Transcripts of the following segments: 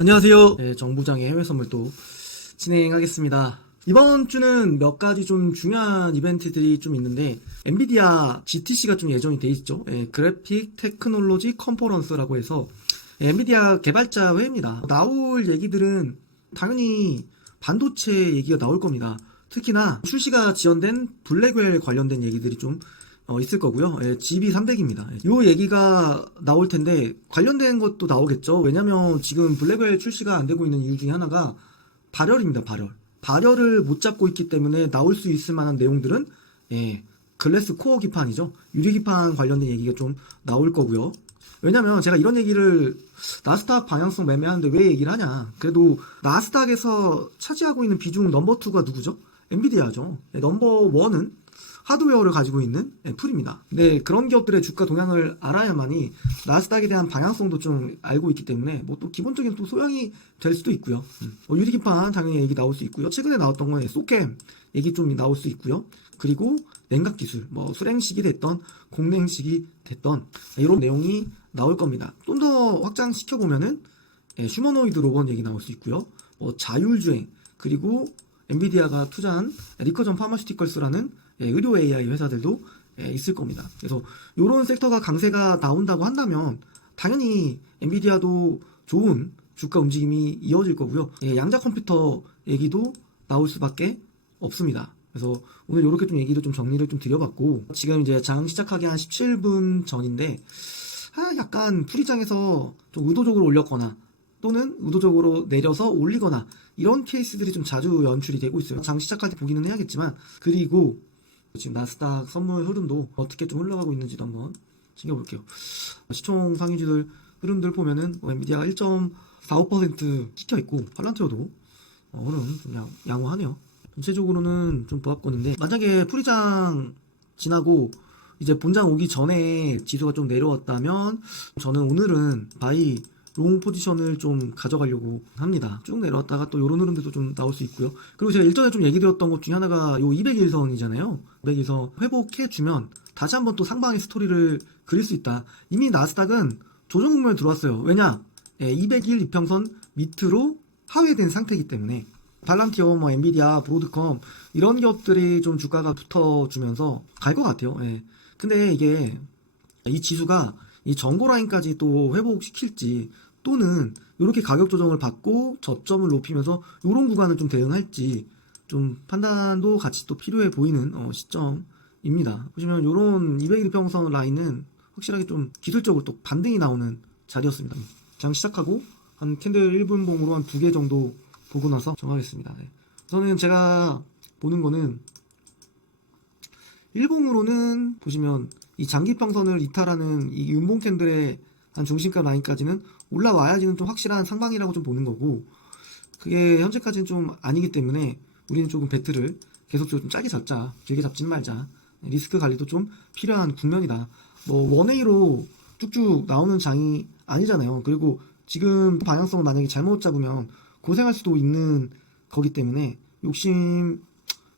안녕하세요. 네, 정부장의 해외 선물도 진행하겠습니다. 이번 주는 몇 가지 좀 중요한 이벤트들이 좀 있는데, 엔비디아 GTC가 좀 예정이 돼 있죠. 그래픽 테크놀로지 컨퍼런스라고 해서 엔비디아 개발자 회의입니다. 나올 얘기들은 당연히 반도체 얘기가 나올 겁니다. 특히나 출시가 지연된 블랙웰 관련된 얘기들이 좀 있을 거고요. GB300입니다. 이 얘기가 나올 텐데 관련된 것도 나오겠죠. 왜냐면 지금 블랙웰 출시가 안 되고 있는 이유 중에 하나가 발열입니다. 발열을 못 잡고 있기 때문에 나올 수 있을 만한 내용들은 글래스 코어 기판이죠. 유리 기판 관련된 얘기가 좀 나올 거고요. 왜냐면 제가 이런 얘기를 나스닥 방향성 매매하는데 왜 얘기를 하냐. 그래도 나스닥에서 차지하고 있는 비중 넘버 2가 누구죠? 엔비디아죠. 넘버 1은 하드웨어를 가지고 있는 애플입니다. 근데 그런 기업들의 주가 동향을 알아야만이 나스닥에 대한 방향성도 좀 알고 있기 때문에 뭐 또 기본적인 또 소양이 될 수도 있고요. 유리기판 당연히 얘기 나올 수 있고요. 최근에 나왔던 건 소캠 얘기 좀 나올 수 있고요. 그리고 냉각 기술, 뭐 수냉식이 됐던 공냉식이 됐던 이런 내용이 나올 겁니다. 좀 더 확장시켜 보면은 휴머노이드 로봇 얘기 나올 수 있고요. 자율주행, 그리고 엔비디아가 투자한 리커전 파마슈티컬스라는 의료 AI 회사들도 있을 겁니다. 그래서 이런 섹터가 강세가 나온다고 한다면 당연히 엔비디아도 좋은 주가 움직임이 이어질 거고요. 양자 컴퓨터 얘기도 나올 수밖에 없습니다. 그래서 오늘 이렇게 좀 얘기를 좀 정리를 좀 드려봤고, 지금 이제 장 시작하기 한 17분 전인데 약간 풀이장에서 좀 의도적으로 올렸거나 또는 의도적으로 내려서 올리거나 이런 케이스들이 좀 자주 연출이 되고 있어요. 장 시작할 때 보기는 해야겠지만, 그리고 지금 나스닥 선물 흐름도 어떻게 좀 흘러가고 있는지도 한번 챙겨볼게요. 시총 상위주들 흐름들 보면은 엔비디아가 1.45% 찍혀있고 팔란티어도 흐름 좀 양호하네요. 전체적으로는 좀 보합권인데, 만약에 풀이장 지나고 이제 본장 오기 전에 지수가 좀 내려왔다면 저는 오늘은 바이 롱 포지션을 좀 가져가려고 합니다. 쭉 내려왔다가 또 요런 흐름들도 좀 나올 수 있고요. 그리고 제가 일전에 좀 얘기 드렸던 것 중에 하나가 요 200일선이잖아요. 200일선 회복해주면 다시 한번 또 상방의 스토리를 그릴 수 있다. 이미 나스닥은 조정 국면에 들어왔어요. 왜냐? 200일 이평선 밑으로 하회된 상태이기 때문에 팔란티어, 뭐 엔비디아, 브로드컴 이런 기업들이 좀 주가가 붙어주면서 갈 것 같아요. 근데 이게 이 지수가 이 전고 라인까지 또 회복시킬지, 또는 이렇게 가격 조정을 받고 저점을 높이면서 이런 구간을 좀 대응할지 좀 판단도 같이 또 필요해 보이는 시점입니다. 보시면 이런 200일평선 라인은 확실하게 좀 기술적으로 또 반등이 나오는 자리였습니다. 장 시작하고 한 캔들 1분 봉으로 한 2개 정도 보고 나서 정하겠습니다. 저는 제가 보는 거는 1봉으로는 보시면 이 장기평선을 이탈하는 이 윤봉 캔들의 한 중심가 라인까지는 올라와야지는 좀 확실한 상방이라고 좀 보는 거고, 그게 현재까지는 좀 아니기 때문에 우리는 조금 배트를 계속적으로 좀 짧게 잡자, 길게 잡지는 말자. 리스크 관리도 좀 필요한 국면이다. 뭐 원웨이로 쭉쭉 나오는 장이 아니잖아요. 그리고 지금 방향성을 만약에 잘못 잡으면 고생할 수도 있는 거기 때문에 욕심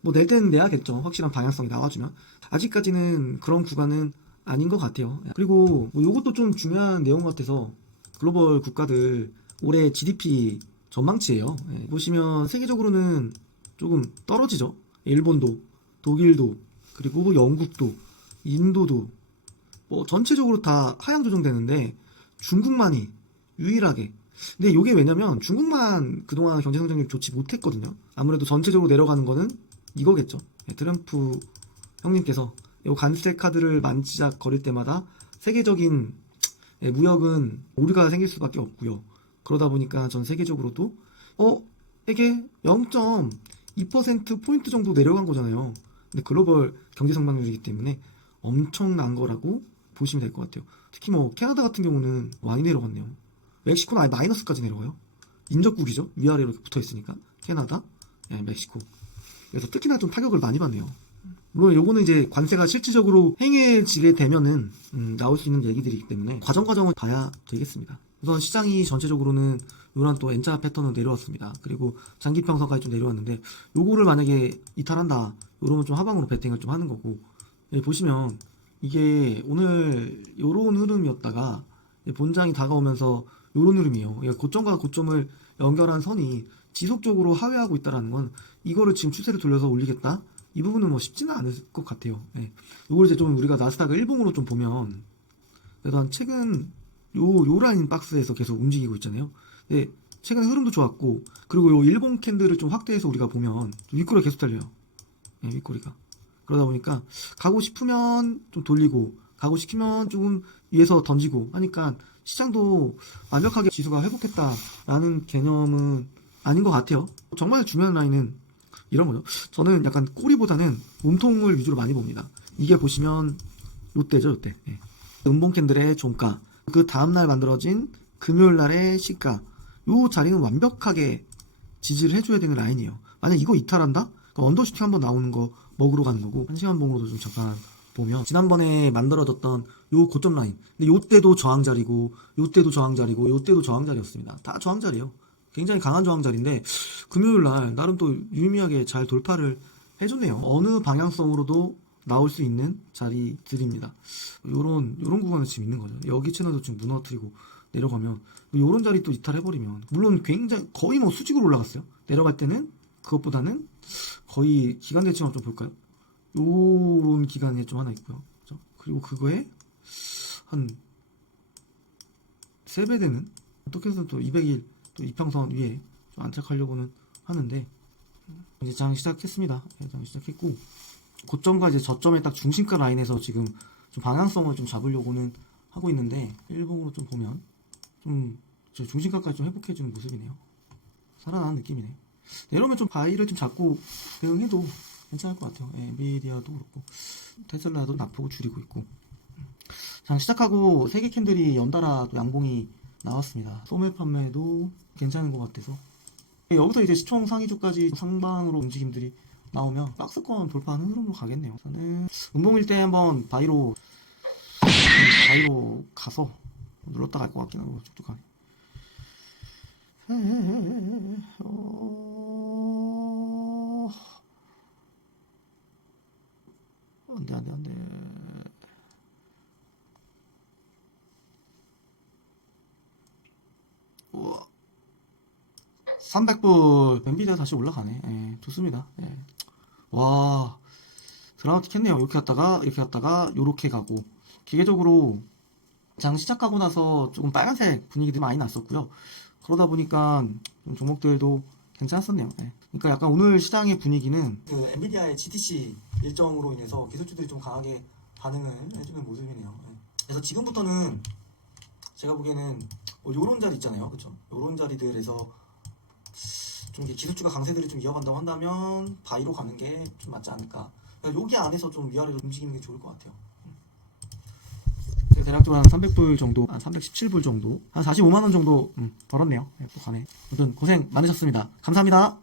뭐 낼 때는 내야겠죠. 확실한 방향성이 나와주면. 아직까지는 그런 구간은 아닌 것 같아요. 그리고 뭐 요것도 좀 중요한 내용 같아서, 글로벌 국가들 올해 GDP 전망치예요. 보시면 세계적으로는 조금 떨어지죠. 일본도, 독일도, 그리고 뭐 영국도, 인도도 뭐 전체적으로 다 하향 조정되는데 중국만이 유일하게. 근데 이게 왜냐면 중국만 그동안 경제 성장률이 좋지 못했거든요. 아무래도 전체적으로 내려가는 거는 이거겠죠. 트럼프 형님께서 이 관세 카드를 만지작거릴 때마다 세계적인 무역은 오류가 생길 수밖에 없고요. 그러다 보니까 전 세계적으로도 이게 0.2% 정도 내려간 거잖아요. 근데 글로벌 경제 성장률이기 때문에 엄청난 거라고 보시면 될 것 같아요. 특히 뭐 캐나다 같은 경우는 많이 내려갔네요. 멕시코는 아예 마이너스까지 내려가요. 인접국이죠. 위아래로 이렇게 붙어있으니까. 캐나다, 멕시코. 그래서 특히나 좀 타격을 많이 받네요. 물론 요거는 이제 관세가 실질적으로 행해지게 되면은 나올 수 있는 얘기들이기 때문에 과정을 봐야 되겠습니다. 우선 시장이 전체적으로는 요런 또 N자 패턴으로 내려왔습니다. 그리고 장기평선까지 좀 내려왔는데, 요거를 만약에 이탈한다 요러면 좀 하방으로 베팅을 좀 하는 거고, 보시면 이게 오늘 요런 흐름이었다가 본장이 다가오면서 요런 흐름이에요. 그러니까 고점과 고점을 연결한 선이 지속적으로 하회하고 있다라는 건 이거를 지금 추세를 돌려서 올리겠다? 이 부분은 뭐 쉽지는 않을 것 같아요. 예. 요걸 이제 좀 우리가 나스닥을 일봉으로 좀 보면 그래도 한 최근 요 라인 박스에서 계속 움직이고 있잖아요. 근데 최근에 흐름도 좋았고 그리고 요 일봉 캔들을 좀 확대해서 우리가 보면 윗꼬리가 계속 달려요. 예, 윗꼬리가. 그러다 보니까 가고 싶으면 좀 돌리고 가고 싶으면 조금 위에서 던지고 하니까 시장도 완벽하게 지수가 회복했다라는 개념은 아닌 것 같아요. 정말 중요한 라인은 이런 거죠. 저는 약간 꼬리보다는 몸통을 위주로 많이 봅니다. 이게 보시면 요때죠, 요때. 예. 음봉 캔들의 종가, 그 다음날 만들어진 금요일날의 시가, 요 자리는 완벽하게 지지를 해줘야 되는 라인이에요. 만약 이거 이탈한다? 그럼 언더슈팅 한번 나오는 거 먹으러 가는 거고, 한시간봉으로도 좀 잠깐 보면 지난번에 만들어졌던 요 고점 라인, 근데 요때도 저항자리고 요때도 저항자리고 요때도 저항자리였습니다. 다 저항자리에요. 굉장히 강한 저항자리인데 금요일날 나름 또 유의미하게 잘 돌파를 해줬네요. 어느 방향성으로도 나올 수 있는 자리들입니다. 요런 구간은 지금 있는 거죠. 여기 채널도 지금 무너뜨리고 내려가면 요런 자리 또 이탈해버리면 물론 굉장히 거의 뭐 수직으로 올라갔어요. 내려갈 때는 그것보다는 거의 기간 대칭을 좀 볼까요? 요런 기간이 좀 하나 있고요. 그죠? 그리고 그거에 한 3배 되는 어떻게 해서 또 200일 또 이평선 위에 좀 안착하려고는 하는데 이제 장 시작했습니다. 장 시작했고 고점과 이제 저점의 딱 중심가 라인에서 지금 좀 방향성을 좀 잡으려고는 하고 있는데 일봉으로 좀 보면 좀 중심가까지 좀 회복해주는 모습이네요. 살아나는 느낌이네. 이러면 좀 바이를 좀 잡고 대응해도 괜찮을 것 같아요. 엔비디아도 그렇고 테슬라도 낙폭을 줄이고 있고 장 시작하고 3개 캔들이 연달아 또 양봉이 나왔습니다. 소매 판매도 괜찮은 것 같아서 여기서 이제 시총 상위주까지 상방으로 움직임들이 나오면 박스권 돌파하는 흐름으로 가겠네요. 저는 음봉일 때 한번 바이로 가서 눌렀다 갈 것 같긴 하고 쭉쭉하게 안돼 우와 300불 엔비디아 다시 올라가네. 예, 좋습니다. 예. 와 드라마틱했네요. 이렇게 갔다가 요렇게 가고 기계적으로 장 시작하고 나서 조금 빨간색 분위기들이 많이 났었고요. 그러다 보니까 좀 종목들도 괜찮았었네요. 예. 그러니까 약간 오늘 시장의 분위기는 그 엔비디아의 GTC 일정으로 인해서 기술주들이 좀 강하게 반응을 해주는 모습이네요. 예. 그래서 지금부터는 제가 보기에는 뭐 요런 자리 있잖아요. 그쵸? 요런 자리들에서 좀 기술주가 강세들이 좀 이어간다고 한다면 바이로 가는 게 좀 맞지 않을까. 그러니까 여기 안에서 좀 위아래로 움직이는 게 좋을 것 같아요. 제가 대략적으로 한 300불 정도, 한 317불 정도, 한 45만원 정도 벌었네요. 또 가네. 아무튼 고생 많으셨습니다. 감사합니다.